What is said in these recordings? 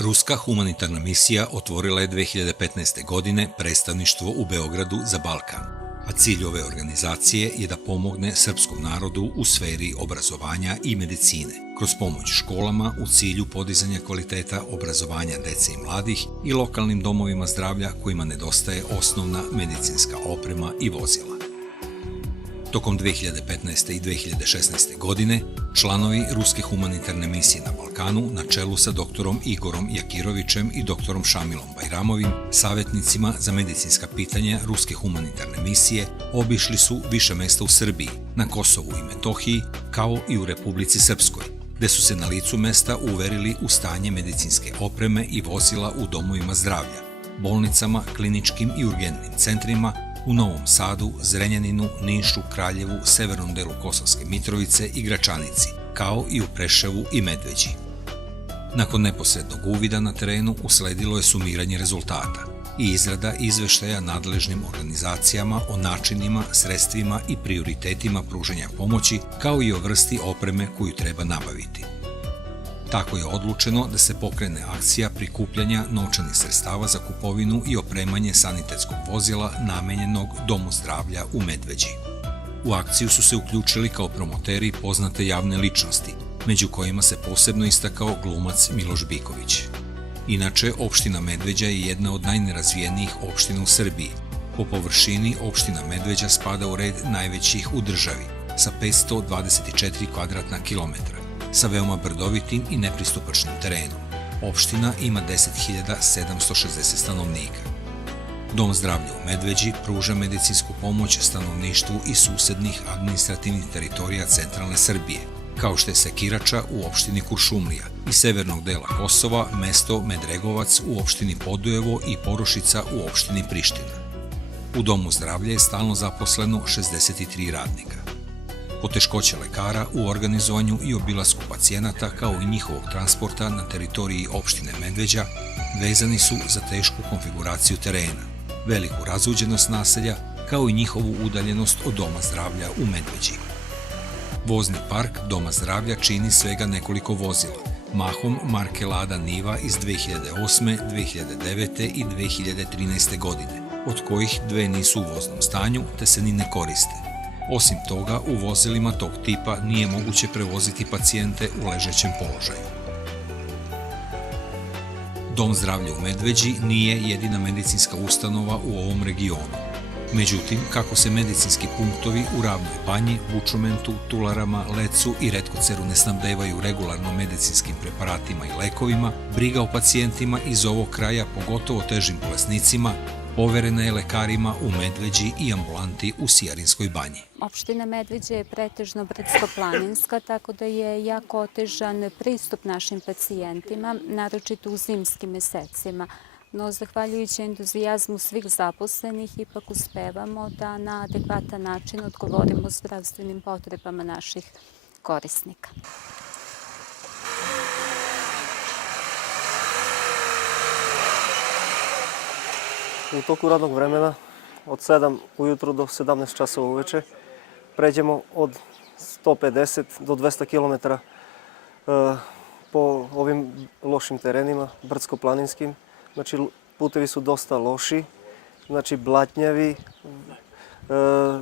Ruska humanitarna misija otvorila je 2015. godine predstavništvo u Beogradu za Balkan, a cilj ove organizacije je da pomogne srpskom narodu u sferi obrazovanja i medicine, kroz pomoć školama u cilju podizanja kvaliteta obrazovanja dece i mladih i lokalnim domovima zdravlja kojima nedostaje osnovna medicinska oprema i vozila. Tokom 2015. i 2016. godine članovi Ruske humanitarne misije na Balkanu na čelu sa doktorom Igorom Jakirovićem i doktorom Šamilom Bajramovim, savjetnicima za medicinska pitanja Ruske humanitarne misije, obišli su više mesta u Srbiji, na Kosovu i Metohiji, kao i u Republici Srpskoj, gde su se na licu mesta uverili u stanje medicinske opreme i vozila u domovima zdravlja, bolnicama, kliničkim i urgentnim centrima, u Novom Sadu, Zrenjaninu, Nišu, Kraljevu, severnom delu Kosovske Mitrovice i Gračanici, kao i u Preševu i Medveđi. Nakon neposrednog uvida na terenu usledilo je sumiranje rezultata i izrada izveštaja nadležnim organizacijama o načinima, sredstvima i prioritetima pružanja pomoći, kao i o vrsti opreme koju treba nabaviti. Tako je odlučeno da se pokrene akcija prikupljanja novčanih sredstava za kupovinu i opremanje sanitetskog vozila namenjenog Domu zdravlja u Medveđi. U akciju su se uključili kao promoteri poznate javne ličnosti, među kojima se posebno istakao glumac Miloš Biković. Inače, opština Medveđa je jedna od najnerazvijenijih opština u Srbiji. Po površini opština Medveđa spada u red najvećih u državi, sa 524 kvadratna kilometra, sa veoma brdovitim i nepristupačnim terenom. Opština ima 10.760 stanovnika. Dom zdravlja u Medveđi pruža medicinsku pomoć stanovništvu i susednih administrativnih teritorija centralne Srbije, kao što je Sekirača u opštini Kuršumlija i severnog dela Kosova mesto Medregovac u opštini Podujevo i Porušica u opštini Priština. U Domu zdravlja je stalno zaposleno 63 radnika. Poteškoće lekara u organizovanju i obilasku pacijenata kao i njihovog transporta na teritoriji opštine Medveđa vezani su za tešku konfiguraciju terena, veliku razuđenost naselja kao i njihovu udaljenost od Doma zdravlja u Medveđi. Vozni park Doma zdravlja čini svega nekoliko vozila, mahom marke Lada Niva iz 2008., 2009. i 2013. godine, od kojih dve nisu u voznom stanju te se ni ne koriste. Osim toga, u vozilima tog tipa nije moguće prevoziti pacijente u ležećem položaju. Dom zdravlja u Medveđi nije jedina medicinska ustanova u ovom regionu. Međutim, kako se medicinski punktovi u Ravnoj Banji, Vučumentu, Tularama, Lecu i Retkoceru ne snabdevaju regularno medicinskim preparatima i lekovima, briga o pacijentima iz ovog kraja, pogotovo težim bolesnicima, poverena je lekarima u Medveđi i ambulanti u Sijarinskoj Banji. Opština Medveđa je pretežno brdsko-planinska, tako da je jako otežan pristup našim pacijentima, naročito u zimskim mesecima. No, zahvaljujući entuzijazmu svih zaposlenih, ipak uspevamo da na adekvatan način odgovorimo zdravstvenim potrebama naših korisnika. U toku radnog vremena od 7 ujutru do 17 časova uveče pređemo od 150 do 200 km po ovim lošim terenima, brdsko-planinskim. Znači, putevi su dosta loši, znači blatnjavi,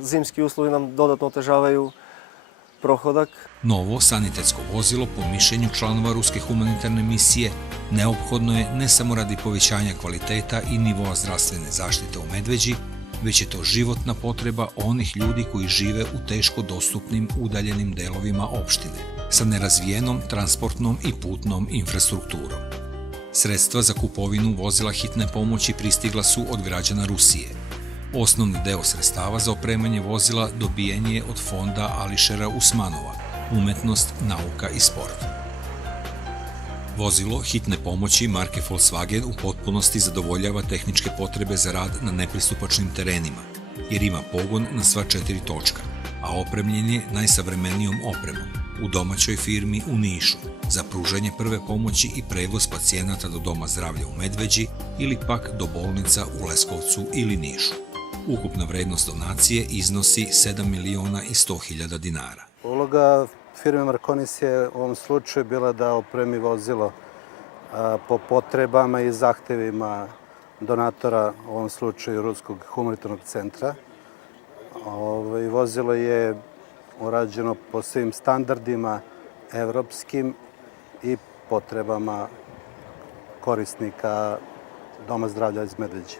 zimski uslovi nam dodatno otežavaju prohodak. Novo sanitetsko vozilo, po mišljenju članova Ruske humanitarne misije, neophodno je ne samo radi povećanja kvaliteta i nivoa zdravstvene zaštite u Medveđi, već je to životna potreba onih ljudi koji žive u teško dostupnim udaljenim delovima opštine, sa nerazvijenom transportnom i putnom infrastrukturom. Sredstva za kupovinu vozila hitne pomoći pristigla su od građana Rusije. Osnovni deo sredstava za opremanje vozila dobijen je od fonda Ališera Usmanova, Umetnost, nauka i sport. Vozilo hitne pomoći marke Volkswagen u potpunosti zadovoljava tehničke potrebe za rad na nepristupačnim terenima, jer ima pogon na sva 4 točka, a opremljen je najsavremenijom opremom u domaćoj firmi u Nišu za pružanje prve pomoći i prevoz pacijenata do Doma zdravlja u Medveđi ili pak do bolnica u Leskovcu ili Nišu. Ukupna vrednost donacije iznosi 7.100.000 dinara. Uloga firme Markonis je u ovom slučaju bila da opremi vozilo po potrebama i zahtevima donatora, u ovom slučaju Ruskog humanitarnog centra. Vozilo je urađeno po svim standardima evropskim i potrebama korisnika Doma zdravlja iz Medveđe.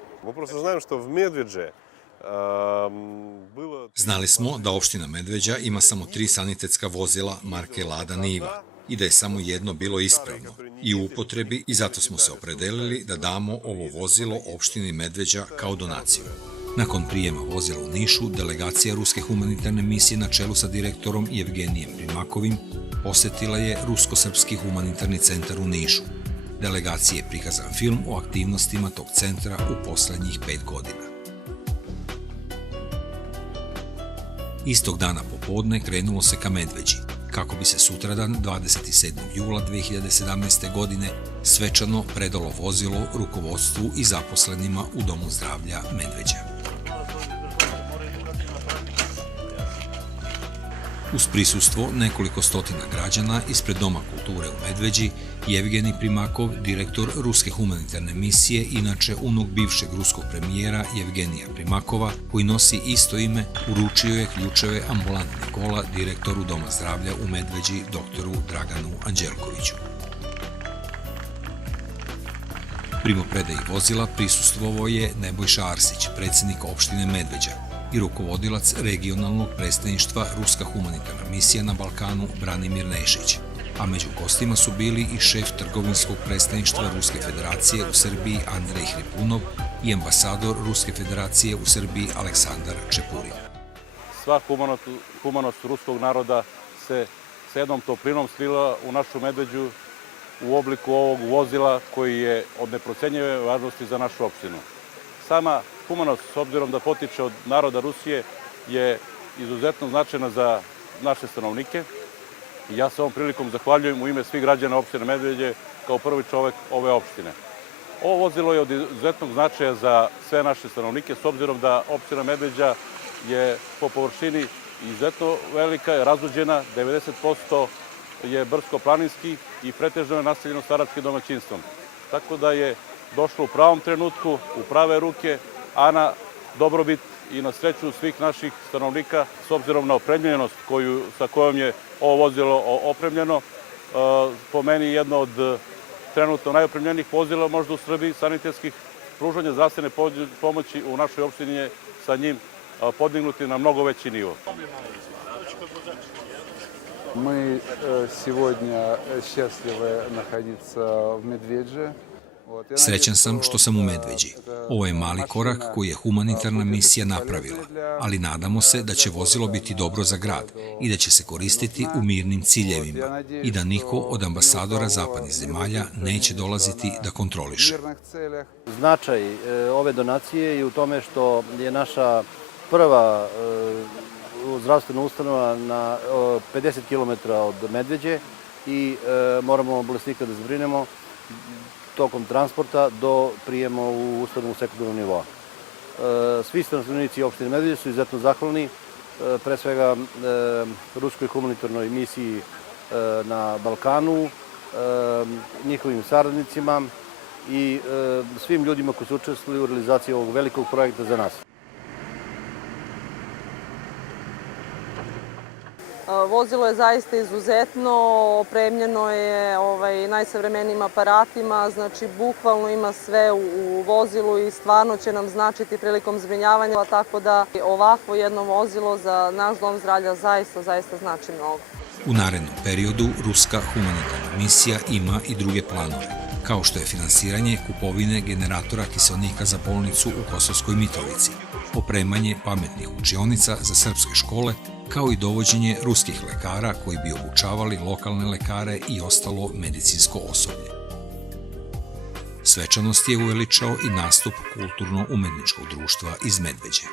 Znali smo da opština Medveđa ima samo 3 sanitetska vozila marke Lada Niva i da je samo jedno bilo ispravno i u upotrebi i zato smo se opredelili da damo ovo vozilo opštini Medveđa kao donaciju. Nakon prijema vozila u Nišu, delegacija Ruske humanitarne misije na čelu sa direktorom Jevgenijem Primakovim posetila je Rusko-srpski humanitarni centar u Nišu. Delegaciji je prikazan film o aktivnostima tog centra u poslednjih 5 godina. Istog dana popodne krenulo se ka Medveđi, kako bi se sutradan, 27. jula 2017. godine, svečano predalo vozilo rukovodstvu i zaposlenima u Domu zdravlja Medveđa. Uz prisustvo nekoliko stotina građana ispred Doma kulture u Medveđi, Jevgenij Primakov, direktor Ruske humanitarne misije, inače unuk bivšeg ruskog premijera Jevgenija Primakova, koji nosi isto ime, uručio je ključeve ambulantne kola direktoru Doma zdravlja u Medveđi, doktoru Draganu Anđelkoviću. Primopredaji vozila prisustvovao je Nebojša Arsić, predsjednik opštine Medveđa, i rukovodilac regionalnog predstavništva Ruska humanitarna misija na Balkanu Branimir Nešić, a među gostima su bili i šef trgovinskog predstavništva Ruske federacije u Srbiji Andrej Hripunov i ambasador Ruske federacije u Srbiji Aleksandar Čepurin. Sva humanost ruskog naroda se s jednom toplinom slila u našu Medveđu u obliku ovog vozila koji je od neprocenjive važnosti za našu opštinu. Sama humanost, s obzirom da potiče od naroda Rusije, je izuzetno značajna za naše stanovnike. Ja se ovom prilikom zahvaljujem u ime svih građana opštine Medveđe kao prvi čovek ove opštine. Ovo vozilo je od izuzetnog značaja za sve naše stanovnike, s obzirom da opština Medveđa je po površini izuzetno velika, razuđena, 90% je brdsko-planinski i pretežno je naseljeno staračkim domaćinstvom. Tako da je došlo u pravom trenutku, u prave ruke, a na dobrobit i na sreću svih naših stanovnika, s obzirom na opremljenost sa kojom je ovo vozilo opremljeno. Po meni jedno od trenutno najopremljenijih vozila možda u Srbiji, sanitetskih, pružanja zdravstvene pomoći u našoj opštini je sa njim podignuti na mnogo veći nivo. Мы сегодня счастливы находиться в Медведже. Srećan sam što sam u Medveđi. Ovo je mali korak koji je humanitarna misija napravila, ali nadamo se da će vozilo biti dobro za grad i da će se koristiti u mirnim ciljevima i da niko od ambasadora zapadnih zemalja neće dolaziti da kontroliše. Značaj ove donacije je u tome što je naša prva zdravstvena ustanova na 50 km od Medveđe i moramo bolesnika da zbrinemo tokom transporta do prijema u ustanovu sekundarnog nivoa. Svi stanovnici opštine Medveđe su izuzetno zahvalni, pre svega Ruskoj humanitarnoj misiji na Balkanu, njihovim saradnicima i svim ljudima koji su učestvovali u realizaciji ovog velikog projekta za nas. Vozilo je zaista izuzetno, opremljeno je najsavremenijim aparatima, znači bukvalno ima sve u vozilu i stvarno će nam značiti prilikom zbrinjavanja, tako da ovakvo jedno vozilo za naš dom zdravlja zaista znači mnogo. U narednom periodu Ruska humanitarna misija ima i druge planove, kao što je finansiranje kupovine generatora kiseonika za bolnicu u Kosovskoj Mitrovici, opremanje pametnih učionica za srpske škole, kao i dovođenje ruskih lekara koji bi obučavali lokalne lekare i ostalo medicinsko osoblje. Svečanost je uveličao i nastup kulturno-umetničkog društva iz Medveđe.